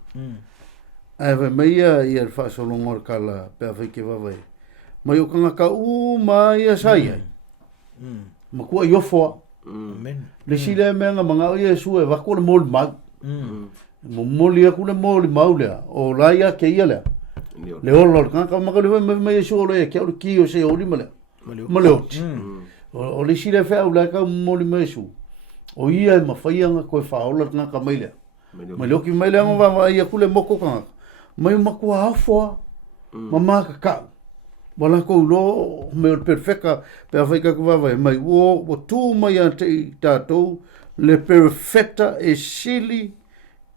ave meia ia le whaasolongor kala pia whike wawai. Mai o kanga ka mai a sai ai. Ma kua i ofoa. Le sile mea nga mga o Iesu e wako le moli mau. Mo moli aku le moli mau lea. O lai a ke ia lea. Le olo kanga ka maka le me Iesu o lea kia o le ki o se o lima lea. Ma le oti. O le sile whea u lai ka moli me Iesu. O ia e mawhaianga koe whaola kanga ka mai lea. Mai loki mai lea ngā wa ia kule moko kanga. Mai makua afoa, mamaka kau. Wala kou lo, me o perfecta, pe a whaika kuwawa e mai, o tū mai a te tātou, le perfecta e sili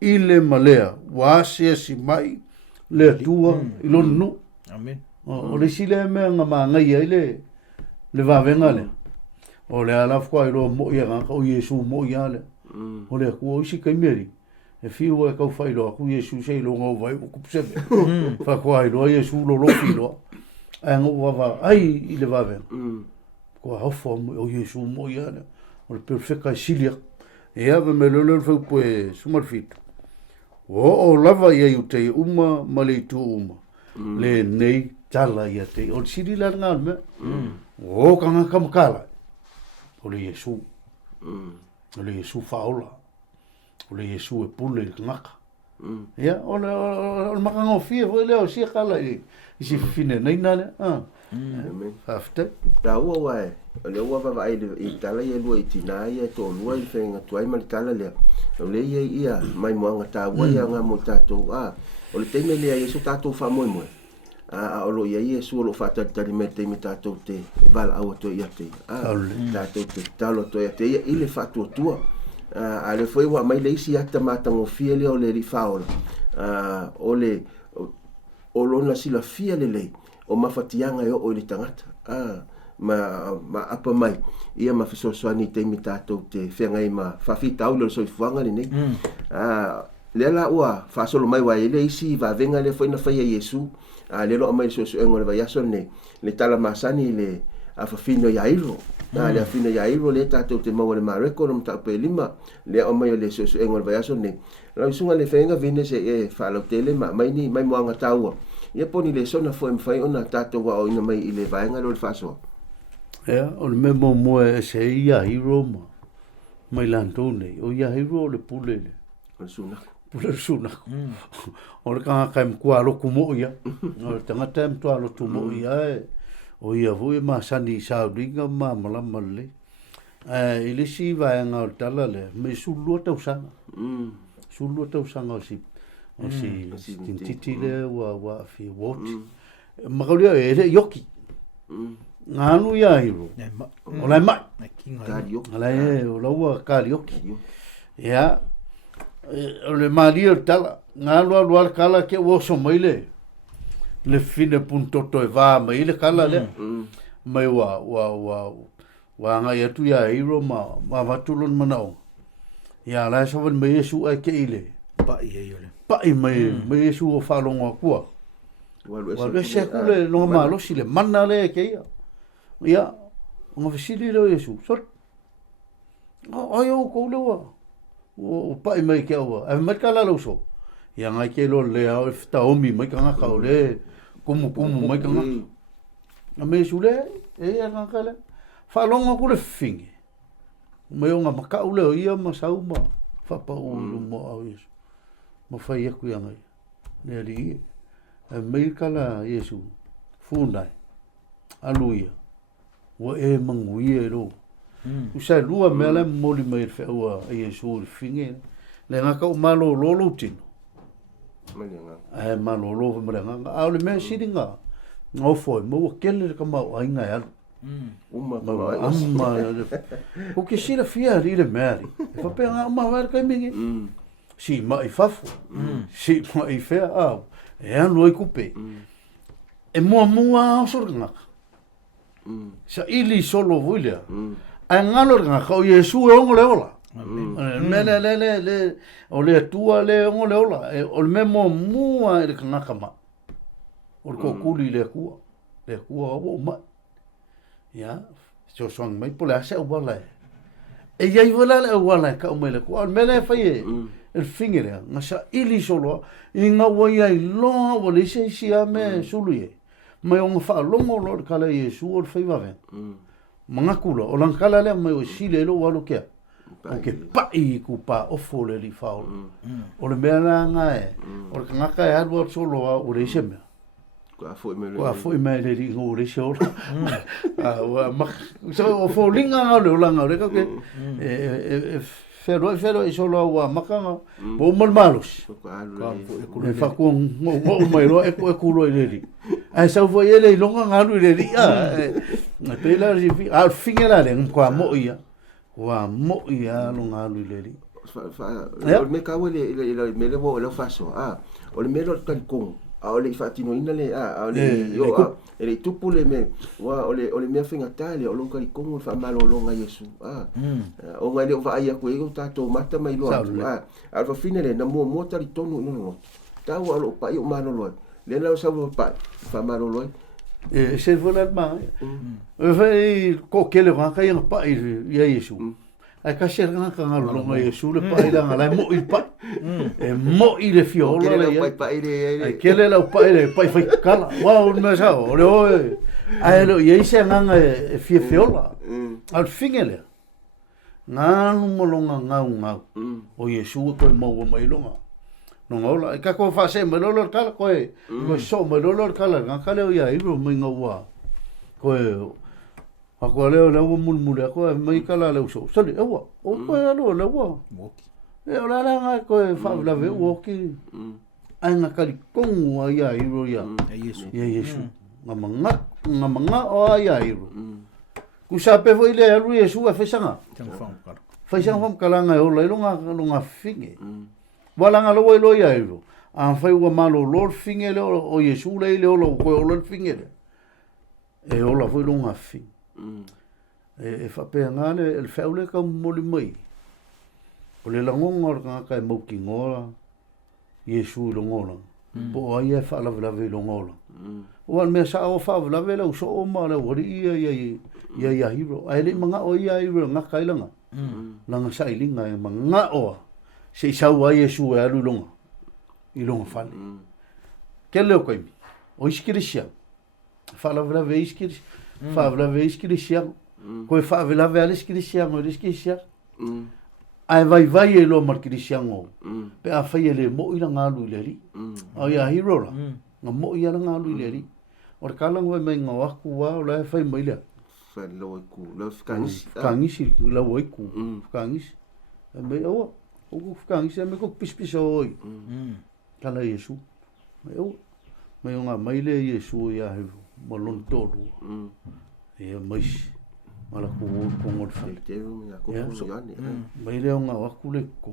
i le malea, wāsia si mai, le tua, i lo nu. Amen. O le sile mea ngā mā ngai ai le wāwenga le. O le alafkua i lo mo ia ngaka, o Iesu mo ia le. O le akua isi kaimeri. E fiu e kau whai loa, ku Iesu sei lo ngau vai, o kupsebe. Whakua i loa, Iesu lo loki loa. Ai ngau wawa, ai i le wawen. Kua hawha o Iesu mo i ana. O le perfecta i silia. E awa me lolo whau poe sumarfitu. O lava i au te uma, ma le tu uma. Le nei tala i a te. O le siri la ngā mea. O kanga kamakala. O le Iesu. O le Iesu whaola. O le Iesu e pule i ngaka. ia o le makagofia foi lea o sia kala i si finenai na le faafetai ta ua ua o le ua vavaai i tala ia lua i tinā ia toʻalua i fegatu ai ma le tala lea o le ia mai moaga tāua ia ga mo tatou o le taimi lea ia so tatou faamoemoe a o lo ia Iesu o lo faatalitali mai taimi tatou te valaau atoe ia te tatou te talo atoe ia te ia i le faatuatua a le foi ua mai le isi ata matagofia lea o le lifaola o le o lona silafia lelei o mafatiaga e o'o i le tagata ma apa mai ia ma fesoasoani i taimi tatou te feagai ma faafitau le soifuaga lenei lea la ua faasolo mai ua e le isi vavega lea foi na faia Iesu le loa mai le suʻesuʻega o le vaiaso lenei le tala masani i le afafino iairo le afino iairo le tatou te maua le mareko lona mataupe 5 lea o mai o le suʻesuʻega o le vaiaso lenei lausuga le fega vine se e faalautele ma mai ni mai moaga taua ia poni le sona foi mafai ona tatou aʻoina mai i le vaega lo le faasoa ia o le mea moamoa e se iairo ma mai lantou nei o iairo o le pule le o le sunaka pule sunaka o le kagaka e makualoku mo ia o le tagata e matualotu mo ia o ia foi masani i sauliga ma malama lelei i le si vaega o le tala le mai sulua tausaga o si tintiti le ua fi woti makaulia e le yoki nganu ia hiro o lai mai o lai o laua karioki ia o le maria o tala nganu aluar kala ke woso mai le fine puntoto e va mai le kala le mai wa nga ia tu ia hiro ma vatulon manao ia lai savan mai Yesu ai ke ile pai mai Yesu o falonga kua wa se kule no malo si le manna le ke ia nga fisili le Yesu sot ayo ko le wa o pai mai ke wa e mai kala lo so ia nga ke lo le au fta omi mai ka nga ka le kumu mai ka nga a me su le e nga kala falonga kule fingi mai nga maka ule o ia ma sau ma fa pa o mo au Yesu ma fai aku ia ngai ne ali e mai kala Yesu funai aluia wa e manguia ro usai lua mele moli mai fe o Yesu finge le nga ka malo lolo tino malo lo me nga au le me sidinga no foi mo kele ka ma ainga ya o que se fia ri le meri fa pe nga ma ver ka mingi si ma i fafu si ma i fe au e anu i kupe e mua sorga sa ili solo vulia a ngalo nga ka Yesu e ongo le ola le o le tua le ongo le ola o le memo mua e ka kama o ko kuli le kua o ma ya so song mai pola se wala e ia wala ka o mele ko mele fai el finger nga sa ili solo i nga wai ai lo wala se sia me suluie mai on fa longo lo kala Yesu o fai va ven manga kulo o lan kala le mai o sile lo walo ke o ke pai ku pa o fole li fa o le mena nga o nga ka e alwa solo o re se me Kua foi me le ri ngore sho wa ma so fo linga ngalo langa re ka ke fero e solo wa makanga bo mal malos e fa ku mo mai ro e ku ro le ri ai sa fo ele longa ngalo le ri na pela ri al fingela le ko mo ia lo ngalo le ri me ka le me le bo le faso o le me lo kan kong a ole fatino ina le a ole yo ele tupu le me wa ole me finga tale o longa li kongo fa malo longa Yesu o nga le va ia ko e tato mata mai lo a fa fine le na mo tali tonu no ta wa lo pa yo malo lo le la sa pa fa malo lo e se vola ma e ko ke le va ka ia pa ia Yesu ai ka ser nga ka ngalo longa Yesu le pa ila ngala mo il pa e mo ile fiola le ai kele la pa ile pa fai kala wa me sa o le ai lo ye se nga e fiola al fingele nga no mo longa nga o Yesu ko mo mai longa no ngola ka ko fa se malolo kala ko so malolo kala nga kala ia iro mai ngawa ko ako le mulmule ko mai kala le so sali ewa o ko alo le wa e ola nga ko fa la ve woki ai nga kali kongu ia iro ia Yesu ngamanga o ia iro ku sape foi le alu Yesu a fesanga fam kala nga o le longa finge wala nga lo ia iro a fai wa malo lord finge le o Yesu le lo ko lord finge le e ola foi longa finge e fa pe ngale el faule ka moli mai o le langonga ka ka mo ki ngola Yesu lo ngola po ai e fa la lo ngola o me sa o fa la vela o so o ma le o ia hiro ai le manga o ia hiro nga kailanga langa sa ilinga e manga o se sa wa Yesu e alu longa I longa fale ke le ko mi o iskirisia fa la vela ve iskirisia fa la ve iskirisia ko fa vela ve iskirisia mo iskirisia ai vai e lo mar kirisiango pe a fai le mo ina ngalu le ri ai a hiro la nga mo ia ngalu le ri or kala ngoi mai nga waku wa la fai mai le fa lo ku lo kangisi la wo ku kangisi me o kangisi me ko pis oi kala Yesu me o me nga mai le Yesu ia mo lon todo e mai mala ku ngol fa mai le nga waku le ko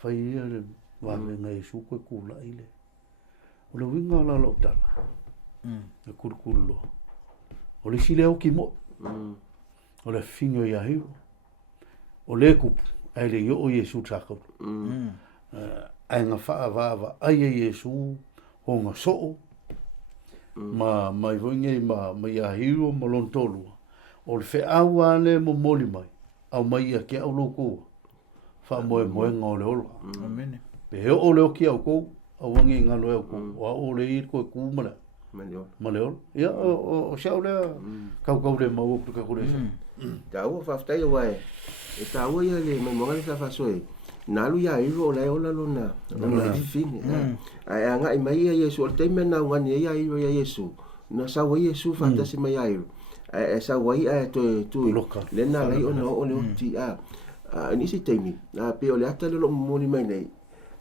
fai le wa nga Yesu ko ku la ile o le winga la lo tala e kurkulo o le sile o ki mo o le fingo ia hiu o le kupu ai le yo o Yesu tako ai nga faa vava ai Yesu ho nga so ma mai vonge ma ia hiu mo lon tolu o le fe awa le mo moli mai au mai ia ke au loko fa mo nga le olo amen pe o le o ki au ko au wangi ngalo e ko o le ir ko ku mala Maleo. Ya o shaula kau le mau ka ko le. Tau fa ftai wai. E tau ia le mai monga sa fa soi. Na lu ya iro la ola lona. Na fini. Ai anga i mai ia Yesu o te mena ngani ia iro ia Yesu. Na sa wai Yesu fa ta se mai iro. E sa wai ai to le na lai ona o le ti a. Ni si temi. Na pe o le ata le lo moni mai nei.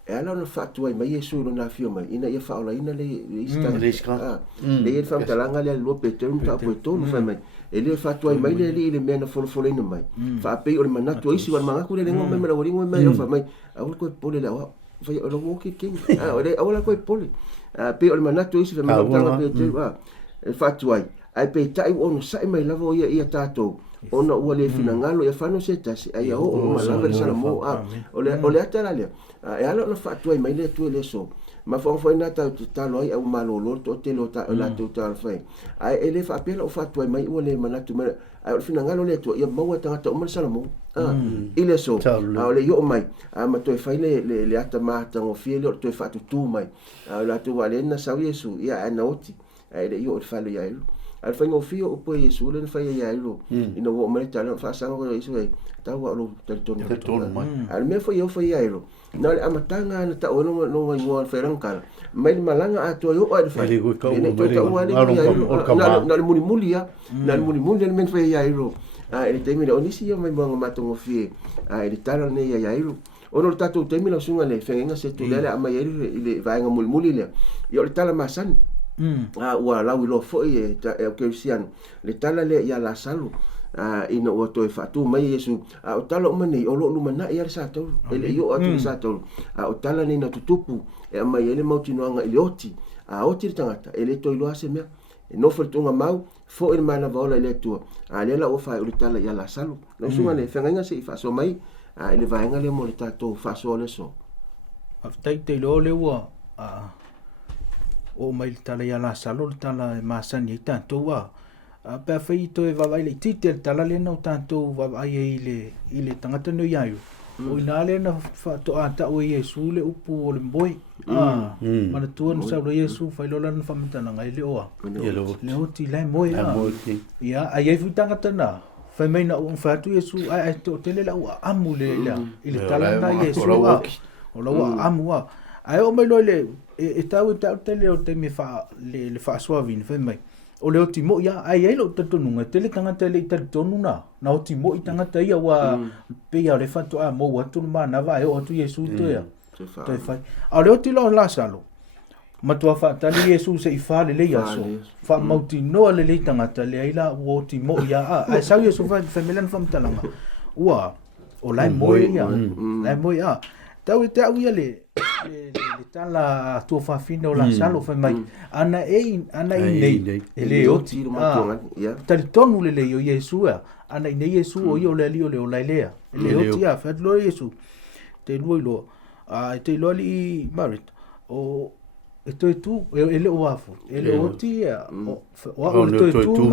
E ala na fatu ai mai Yesu no na fio mai ina ia fa ola ina le ista le ia fa talanga le lo peterum ta po to fa mai ele fatu ai mai le mena folo ina mai fa pe o mana to isi wa manga ku le ngo mai mara wori ngo mai fa mai au ko pole la fa o lo ki king o le ola ko pole pe o mana to isi fa mai ta pe e fatu ai pe tai ono sai mai lavo ia tato ona ua le fina ngalo ia fano se tasi ai o malava sana mo o le atara le e ala na fatu ai mai le tu le so ma foi na ta loi au malolo to te lo ta la tu ta fai ai ele fa pela o fatu ai mai o le mana tu ai o fina ngalo le tu ia mau ta ta o mal sana mo ile so o le yo mai ma to fai le ata ma ta o fiele o to fatu tu mai la tu wale na sa Yesu ia ana oti ai le yo fa le ia al fai ngo fio o po Yesu le fai ia ilo ino wo mai tala fa sanga ko Yesu ai ta wa lo telton al me foi eu foi ia ilo na le amatanga na ta ono no ngo ferangkal mai malanga ato yo ai fai ni to ta wa na le muli ya na le muli le men fai ia ilo ele te mira onisi yo mai mo matongo fie ele tala ne ia ilo ono tatu te mira sunga le fenga se tu le ama ile vai nga muli le yo le tala masan ua lau lo foi e ke sian le tala le ia la salu ina o to fatu mai Yesu o tala mani o lo lumana ia sa to ele yo atu sa to o tala ni na tutupu e mai ele mautinoanga ile oti oti tangata ele to ilo ase me no fortunga mau fo il mana vola ile tu le la o fa o tala ia la salu no sunga le fenga se fa so mai ele vai nga le mo le tato fa so le so aftai te lo le wa o mai tala ia la salo tala masani tanto wa pa fai to e vai le titel tala le no tanto vai ile tangata no iaio o ina le na fa to ata o Yesu le upu o le mboi mana tuan sa lo Yesu fai lo lan famitana ngai le oa le oti lai moi ia ai fu tangata na fai mai na o fa tu Yesu ai to tele la o amule ile tala na Yesu o laua amua ai o mai lo le e tau tele o te me fa le fa suavin fe mai o le o timo ia ai lo tatonunga tele tangata le tatonuna na o timo i tangata ia wa pe ia le fatu a mo watu mana va o tu Yesu to ia to fai a le o tilo la salo matua fa tali Yesu se i fa le ia so fa mauti no le le tangata le ai la o timo ia ai sa Yesu fa femelan fa mtalanga ua o lai moi ia tau te au ia le tala tu fa fino la salo fa mai ana nei ele oti tali tonu le o Yesu ana nei Yesu o yo le o lai lea ele oti a fa lo Yesu te lo te lo li marit o eto tu ele o afu ele oti o le tu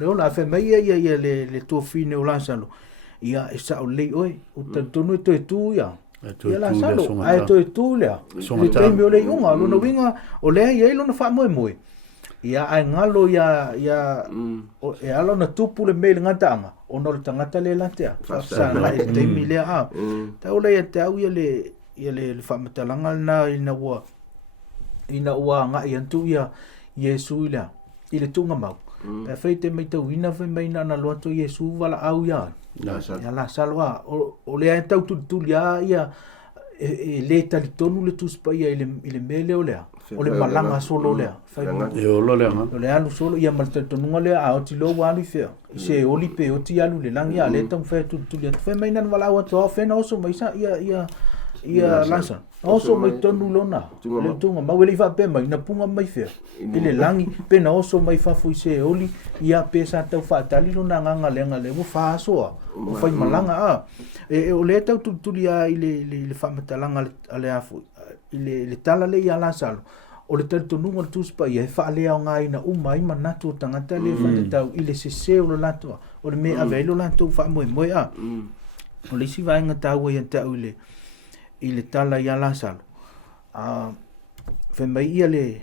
le la fa mai ia le tu fino la salo ia esa o le oi o tonu tu ia ia la salo ai tu le te me le unga lo no winga o le ia lo na fa mo ia ai ngalo ia o e alo na tupu le me ngata o no le tangata le latea fa sa na te mi le a ta o le te au ia le fa matalanga na ina ua nga ia tu ia Yesu ila ile tunga mau pe feite mai tau ina fe mai na lo to Yesu wala au ia ya la salwa o le tau tu ia e le tali tonu le tu spa ia ile mele o le o le malanga solo le fai o lo le o le alu solo ia mal tonu le a o ti lo wali fe se oli pe o ti alu le langi a le tau fe tu ia fe mai na wala o to fe no so mai sa ia lansa oso mai tonu lona le tunga ma wele fa pe mai na punga mai fe ile langi pe na oso mai fa fu se oli ia pe sa tau fa tali lona nganga le mo fa so o fai malanga a e o le tau tu ia ile fa matalanga ale afu ile tala le ia la salo o le tonu ngol tu spa ia fa le nga ina mai manatu tangata le fa tau ile se o lato o le me avelo lato fa mo a o le si vai ngata o ia tau ile tala ia la salo fe mai ia le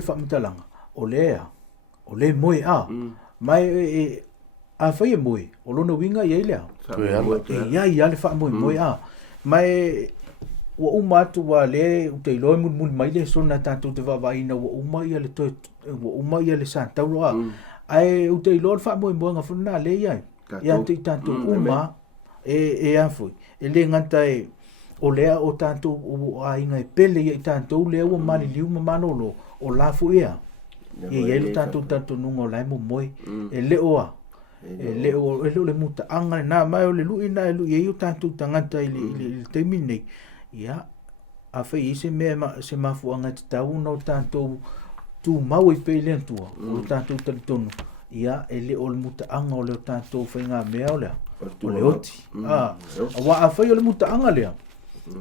fa matalanga o le moi a mai a fai moi o lona winga ia ile ia le fa moi a mai wa umatu wa le te loi mun mai le sona tatu te va ina wa umai ia le to wa umai ia le sa tau a ai te loi fa moi nga funa le ia te tatu uma e afu ele ngata o lea o tanto o ainga e pele ia tanto lea o mali liu manolo o lafu ia ele tanto nungo lai mo moi ele oa ele o le muta anga na mai o le lu ina lu ia tanto tangata ile termine ia a fe ise me se mafu anga tau no tanto tu mau i pele tu o tanto tonu ia ele o le muta anga o le tanto fenga mea o le o le oti wa a fai o le muta anga lea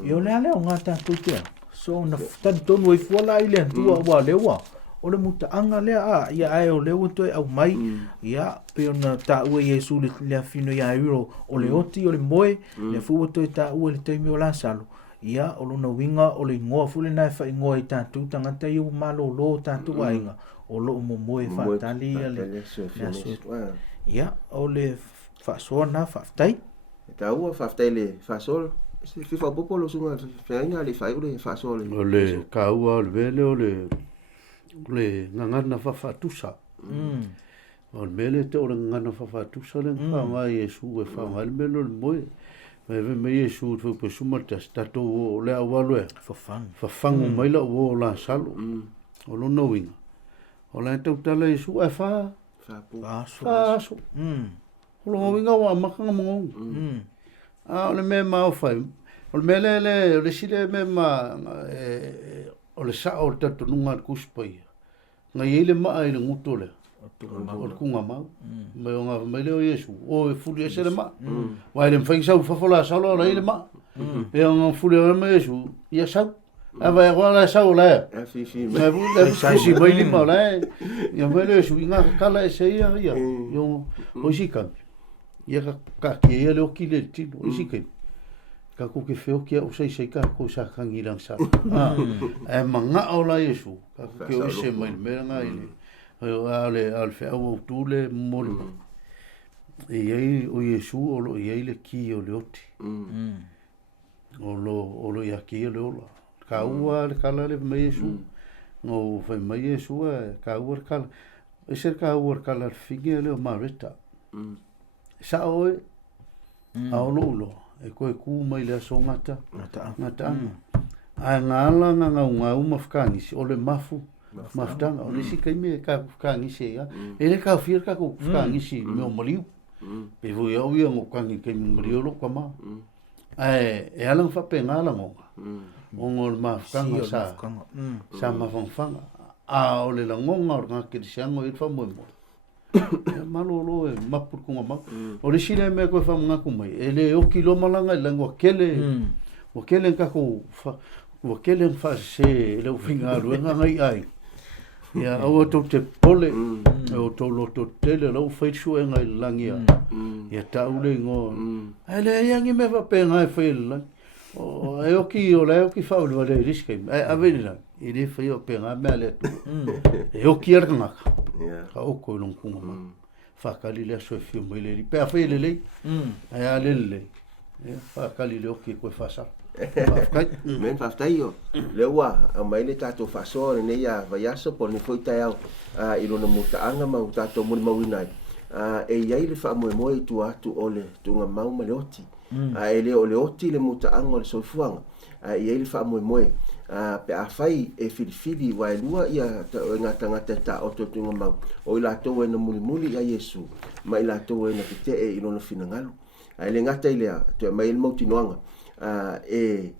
i o le ale o ngata tutea so na tani tonu i fuala i lea tua wa lewa o le muta anga lea ia ai o lewa toi au mai ia pe o na ta ue Yesu le fino ia euro o le oti o le moe le fuwa toi ta ue le teimi o la salo ia o lona winga o le ngoa fule na fai ngoa i tatu tangata i o malo lo tatu wa inga o lo mo moe fa tali le ia o le fasoa na faftai ta ua faftai le fasol se fifa popo lo sunga feina le fai le fasol o le kaua o le vele o le ngangana fafatusa o le mele te o le ngangana fafatusa le nganga Yesu e fa mal melo le moe me Yesu fo pe suma tato o le awalo fafang mai la o la salo o lo no winga o la tau tala Yesu e fa o lo winga wa makanga mo o le me ma o fai o le mele le sile me ma o le sa o tato nunga kuspai nga ile ma ile ngutole o kunga ma me nga me le Yesu o fuli ese le ma wa ile fai sa fa fola sa lo ile ma e nga fuli me Yesu ya sa ava e wala sa o la fi me bu le si mai li ma la ya me le Yesu nga kala ese ya yo o sika ia ka ke ia le oki le tino o sika ka ko ke feo ke o sei ka ko sa kangilang sa e manga o la Yesu ka ke o se mai me nga ile al fe o tule mol e ai o Yesu o lo ia ile ki o le oti o lo ia ki le ola ka ua le kala le mai Yesu no fai mai Yesu ka ua le kala e ser ka ua le kala finge le o mareta sa oe a lo e koe ku mai le aso ngata a ngala nga uma fkangisi o le mafu maftanga o le sika me ka fkangisi ya e le ka fir ka ku fkangisi me o maliu pe vo ia ia mo kangi ke maliu lo kama e alang fa penga la mo ngol mafkanga sa mafanga a o le langonga o nga ke siango i fa mo malolo e mapur kunga ma o le sile me ko fa mga kumai ele o kilo malanga le ngo kele ka ko fa o kele fa se le finga lu nga ngai ai ya o to te pole o to lo to tele lo fa su ngai langia ya ta ule ngo ele yangi me va pe ngai fa la o e o ki fa o le riske a venira ele fa o pe ngai me le e o ki erna ka o ko long kunga ma fa kali le so fi mo le pe fa le ai ale le fa kali le o ki ko fa sa men faftai o le ua a mai le tatou fa'asoa o lenei a vaiaso po lenei foi taeao i lona muta'aga ma o tatou molimauina ai e iai le fa'amoemoe i tua atu o le tu'ugamau ma le oti e lē o le oti le muta'aga o le soifuaga iai le fa'amoemoe pe a fai e filifili ua e lua ia nga tagata e ta'oto tu'ugamau o i latou ena mulimuli a Iesu ma i latou ena tete'e i lona finagalu ae le gata i lea toe mai le mautinoaga e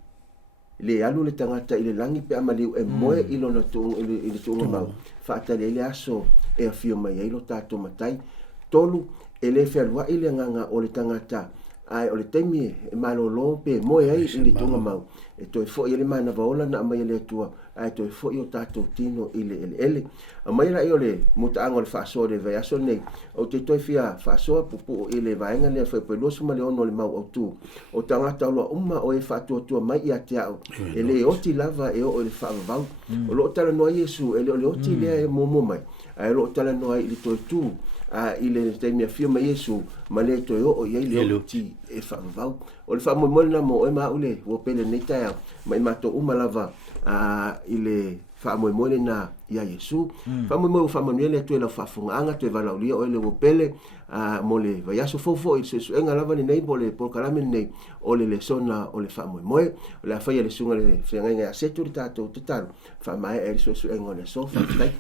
le alu le tangata i le langi pe amaliu e moe i lona i le tu'ugamau fa'atali ai le aso e afio mai ai lo tatou matai tolu e le fealua'i le agaga o le tagata ai o le taimi e malōlō pe moe ai i le tu'ugamau e toe fo'i le manavaola na mai le atua ai toe fo'i o tatou tino i le ele a mai la i o le muta'aga o le fa'asoa le vaiaso nei o te toe fia fa'asoa pupu'u i le vaega lea faipoilosi ma le ono o le mau autū o tagata o loa uma o e fa'atuatua mai i ate a'u e lē oti lava e o'o i le fa'avavau o lo'o talanoa Iesu e le o le oti lea e muamua mai ae lo'o talanoa ai i le toe tū i le taimi afio mai Iesu ma le toe o'o i ai le oti e fa'avavau o le fa'amoemoe na mo e ma'ule ua pele nei taeao ma i matou uma lava i le fa'amoemoe lenā ia Iesu fa'amoemoe ua fa'amanuia le atu e lau fa'afoga'aga toe valaulia o e le ua pele mo le vaiaso fofo'i i le su'esu'ega lava lenei mo le polokalame lenei o le lesona o le fa'amoemoe o le afai le suga le feagaiga e asetu le tatou tatalo fa'amae e le su'esu'ega o le aso fa'afetai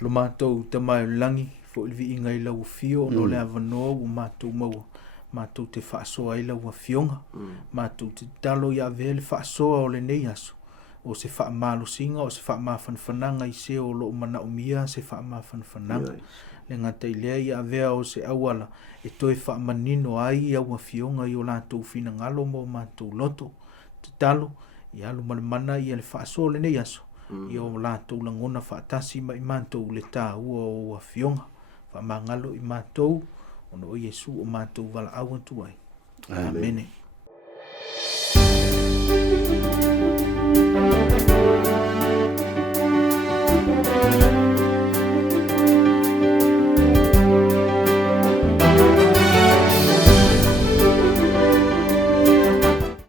lo matou tamae langi fo le vi'iga i lau afio no le avanoa ua matou maua matou te whaasoa i lau afionga matou te talo i avea le whaasoa o le nei aso o se whaamalosinga o se whaamawhanwhananga i se o loo mana umia se whaamawhanwhananga le ngata i lea i avea o se awala e toi whaamanino ai i au afionga i o lātou whina ngalo mo matou loto te talo i alu malemana i le whaasoa le nei aso i o lātou langona whaatasi ma i mātou le tā ua o afionga whaamangalo i mātou ono o Iesu o mātou wala awa tuai. Amen.